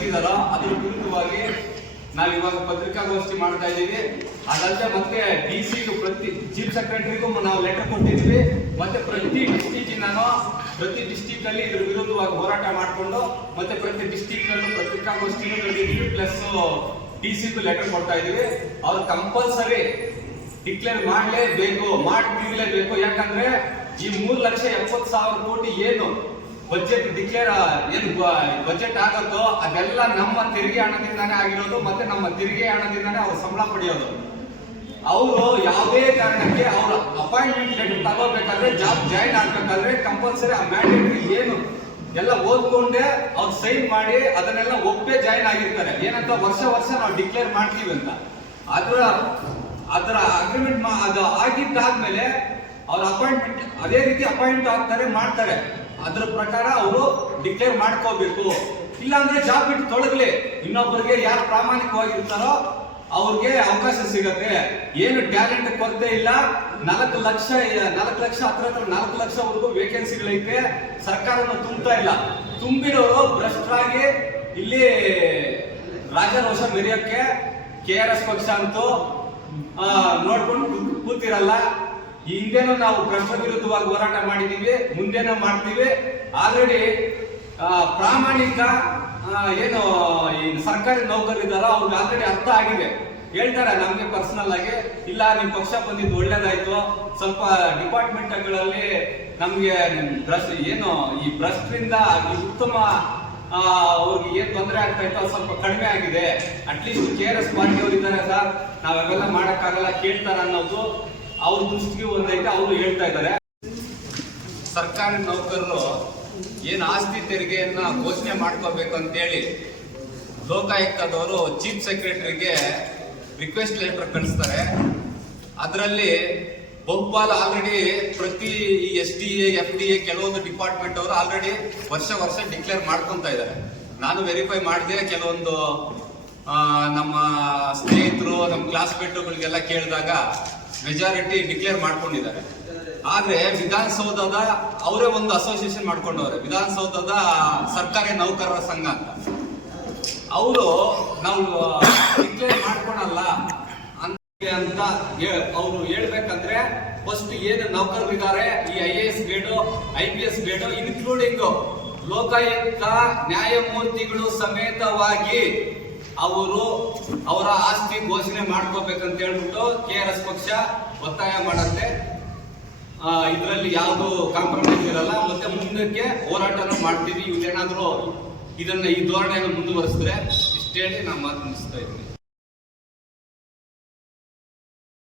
ಬರ್ತಿದಾರೋ ಅದ್ರ ವಿರುದ್ಧವಾಗಿ ನಾವಿವಾಗ ಇವಾಗ ಪತ್ರಿಕಾಗೋಷ್ಠಿ ಮಾಡ್ತಾ ಇದ್ದೀವಿ. ಅದಲ್ಲದೆ ಮತ್ತೆ ಡಿ ಸಿಗೂ ಪ್ರತಿ ಚೀಫ್ ಸೆಕ್ರೆಟರಿಗೂ ನಾವು ಲೆಟರ್ ಕೊಟ್ಟಿದ್ದೀವಿ. ಮತ್ತೆ ಪ್ರತಿ ಡಿಸ್ಟಿಕ್ ನಾನು ಪ್ರತಿ ಡಿಸ್ಟಿಕ್ ಅಲ್ಲಿ ಇದ್ರ ವಿರುದ್ಧವಾಗಿ ಹೋರಾಟ ಮಾಡಿಕೊಂಡು ಮತ್ತೆ ಪ್ರತಿ ಡಿಸ್ಟಿಕ್ ಅಲ್ಲೂ ಪತ್ರಿಕಾಗೋಷ್ಠಿನೂ ನಡೆದಿದ್ವಿ ಪ್ಲಸ್ ಡಿ ಸಿಗೂ ಲೆಟರ್ ಕೊಡ್ತಾ ಇದೀವಿ ಅವ್ರು ಕಂಪಲ್ಸರಿ ಡಿಕ್ಲೇರ್ ಮಾಡಲೇಬೇಕು, ಮಾಡ್ತೀರ್ಲೇಬೇಕು. ಯಾಕಂದ್ರೆ ಈ ಮೂರ್ ಲಕ್ಷ ಎಪ್ಪತ್ತು ಸಾವಿರ ಕೋಟಿ ಏನು ಬಜೆಟ್ ಡಿಕ್ಲೇರ್ ಏನು ಬಜೆಟ್ ಆಗತ್ತೋ ಅದೆಲ್ಲ ನಮ್ಮ ತೆರಿಗೆ ಹಣದಿಂದಾನೇ ಆಗಿರೋದು ಮತ್ತೆ ನಮ್ಮ ತೆರಿಗೆ ಹಣದಿಂದಾನೇ ಅವ್ರು ಸಂಬಳ ಪಡೆಯೋದು. ಅವರು ಯಾವುದೇ ಕಾರಣಕ್ಕೆ ಅವ್ರ ಅಪಾಯಿಂಟ್ಮೆಂಟ್ ಲೆಟರ್ ತಗೋಬೇಕಾದ್ರೆ ಜಾಬ್ ಜಾಯಿನ್ ಆಗ್ಬೇಕಾದ್ರೆ ಕಂಪಲ್ಸರಿ ಆ ಮ್ಯಾಂಡೇಟರಿ ಏನು ಎಲ್ಲ ಓದ್ಕೊಂಡೆ ಅವ್ರು ಸೈನ್ ಮಾಡಿ ಅದನ್ನೆಲ್ಲ ಒಪ್ಪೇ ಜಾಯಿನ್ ಆಗಿರ್ತಾರೆ. ಏನಂತ ವರ್ಷ ವರ್ಷ ನಾವು ಡಿಕ್ಲೇರ್ ಮಾಡ್ತೀವಿ ಅಂತ. ಅದರ ಅದರ ಅಗ್ರಿಮೆಂಟ್ ಅದು ಆಗಿದ್ದಾದ್ಮೇಲೆ ಅವ್ರ ಅಪಾಯಿಂಟ್ಮೆಂಟ್ ಅದೇ ರೀತಿ ಅಪಾಯಿಂಟ್ ಆಗ್ತಾರೆ, ಮಾಡ್ತಾರೆ. ಅದ್ರ ಪ್ರಕಾರ ಅವರು ಡಿಕ್ಲೇರ್ ಮಾಡ್ಕೋಬೇಕು. ಇಲ್ಲ ಅಂದ್ರೆ ಜಾಬ್ ಬಿಟ್ಟು ತೊಳಗ್ಲಿ. ಇನ್ನೊಬ್ಬರಿಗೆ ಯಾರು ಪ್ರಾಮಾಣಿಕವಾಗಿರ್ತಾರೋ ಅವ್ರಿಗೆ ಅವಕಾಶ ಸಿಗತ್ತೆ. ಏನು ಟ್ಯಾಲೆಂಟ್ ಕೊರತೆ ಇಲ್ಲ. ನಾಲ್ಕು ಲಕ್ಷ ನಾಲ್ಕು ಲಕ್ಷ ಹತ್ರ ಹತ್ರ ನಾಲ್ಕು ಲಕ್ಷವರೆಗೂ ವೇಕೆನ್ಸಿಗಳೈತೆ ಸರ್ಕಾರವನ್ನು ತುಂಬ್ತಾ ಇಲ್ಲ. ತುಂಬಿರೋರು ಭ್ರಷ್ಟರಾಗಿ ಇಲ್ಲಿ ರಾಜರೋಷ ಮೆರೆಯೋಕ್ಕೆ ಕೆ ಆರ್ ಎಸ್ ಪಕ್ಷ ಅಂತೂ ನೋಡ್ಕೊಂಡು ಕೂತಿರಲ್ಲ. ಈ ನಾವು ಕ್ರಮ ವಿರುದ್ಧವಾಗಿ ಹೋರಾಟ ಮಾಡಿದ್ದೀವಿ ಮುಂದೆನೂ ಮಾಡ್ತೀವಿ. ಆಲ್ರೆಡಿ ಪ್ರಾಮಾಣಿಕ ಏನು ಸರ್ಕಾರಿ ನೌಕರಿದಾರ ಅವ್ರಿಗೆ ಆಲ್ರೆಡಿ ಅರ್ಥ ಆಗಿದೆ. ಹೇಳ್ತಾರೆ ನಮ್ಗೆ ಪರ್ಸನಲ್ ಆಗಿ, ಇಲ್ಲ, ನಿಮ್ ಪಕ್ಷ ಬಂದಿದ್ದು ಒಳ್ಳೇದಾಯ್ತು. ಸ್ವಲ್ಪ ಡಿಪಾರ್ಟ್ಮೆಂಟ್ಗಳಲ್ಲಿ ನಮ್ಗೆ ಭ್ರಷ್ಟ ಏನು, ಈ ಭ್ರಷ್ಟರಿಂದ ಉತ್ತಮ ಅವ್ರಿಗೆ ಏನ್ ತೊಂದರೆ ಆಗ್ತಾ ಇತ್ತು ಸ್ವಲ್ಪ ಕಡಿಮೆ ಆಗಿದೆ. At least K R S party ಅವರು ಇದ್ದಾರೆ ಸರ್. ನಾವೆಲ್ಲ ಮಾಡಕ್ಕಾಗಲ್ಲ, ಕೇಳ್ತಾರ ಅನ್ನೋದು. ಅವ್ರ ದೃಷ್ಟಿಗೆ ಒಂದೈತೆ, ಅವರು ಹೇಳ್ತಾ ಇದ್ದಾರೆ. ಸರ್ಕಾರಿ ನೌಕರರು ಏನು ಆಸ್ತಿ ತೆರಿಗೆಯನ್ನ ಘೋಷಣೆ ಮಾಡ್ಕೋಬೇಕು ಅಂತೇಳಿ ಲೋಕಾಯುಕ್ತದವರು ಚೀಫ್ ಸೆಕ್ರೆಟರಿಗೆ ರಿಕ್ವೆಸ್ಟ್ ಲೆಟರ್ ಕಳಿಸ್ತಾರೆ. ಅದರಲ್ಲಿ ಬಹುಪಾಲು ಆಲ್ರೆಡಿ ಪ್ರತಿ S D A F D A ಕೆಲವೊಂದು ಡಿಪಾರ್ಟ್ಮೆಂಟ್ ಅವರು ಆಲ್ರೆಡಿ ವರ್ಷ ವರ್ಷ ಡಿಕ್ಲೇರ್ ಮಾಡ್ಕೊಂತ ಇದ್ದಾರೆ. ನಾನು ವೆರಿಫೈ ಮಾಡಿದೆ, ಕೆಲವೊಂದು ನಮ್ಮ ಸ್ನೇಹಿತರು, ನಮ್ಮ ಕ್ಲಾಸ್ಮೇಟ್ಗಳಿಗೆಲ್ಲ ಕೇಳಿದಾಗ ಮೆಜಾರಿಟಿ ಡಿಕ್ಲೇರ್ ಮಾಡ್ಕೊಂಡಿದ್ದಾರೆ. ಆದ್ರೆ ವಿಧಾನಸೌಧದ ಅವರೇ ಒಂದು ಅಸೋಸಿಯೇಷನ್ ಮಾಡ್ಕೊಂಡವ್ರೆ. ವಿಧಾನಸೌಧದ ಸರ್ಕಾರಿ ನೌಕರರ ಸಂಘ ಅಂತ. ಅವರು ನಾವು ಡಿಕ್ಲೇರ್ ಮಾಡ್ಕೊಳಲ್ಲ ಅಂತ ಅವರು ಹೇಳ್ಬೇಕಂದ್ರೆ ಫಸ್ಟ್ ಏನು ನೌಕರರಿದ್ದಾರೆ? ಈ I A S grade I P S grade including Lokayukta ನ್ಯಾಯಮೂರ್ತಿಗಳು ಸಮೇತವಾಗಿ ಅವರು ಅವರ ಆಸ್ತಿ ಘೋಷಣೆ ಮಾಡ್ಕೋಬೇಕಂತ ಹೇಳ್ಬಿಟ್ಟು ಕೆ ಆರ್ ಎಸ್ ಪಕ್ಷ ಒತ್ತಾಯ ಮಾಡತ್ತೆ. ಇದರಲ್ಲಿ ಯಾವುದು ಕಾಂಪ್ರಮೈಸ್ ಇರಲ್ಲ, ಮತ್ತೆ ಮುಂದಕ್ಕೆ ಹೋರಾಟನೂ ಮಾಡ್ತೀವಿ, ಇವರೇನಾದರೂ ಇದನ್ನ ಈ ಧೋರಣೆಯನ್ನು ಮುಂದುವರೆಸಿದ್ರೆ ಇಷ್ಟೇ ನಾನು ಮಾತು ಮುಗಿಸ್ತಾ ಇದ್ದೀನಿ.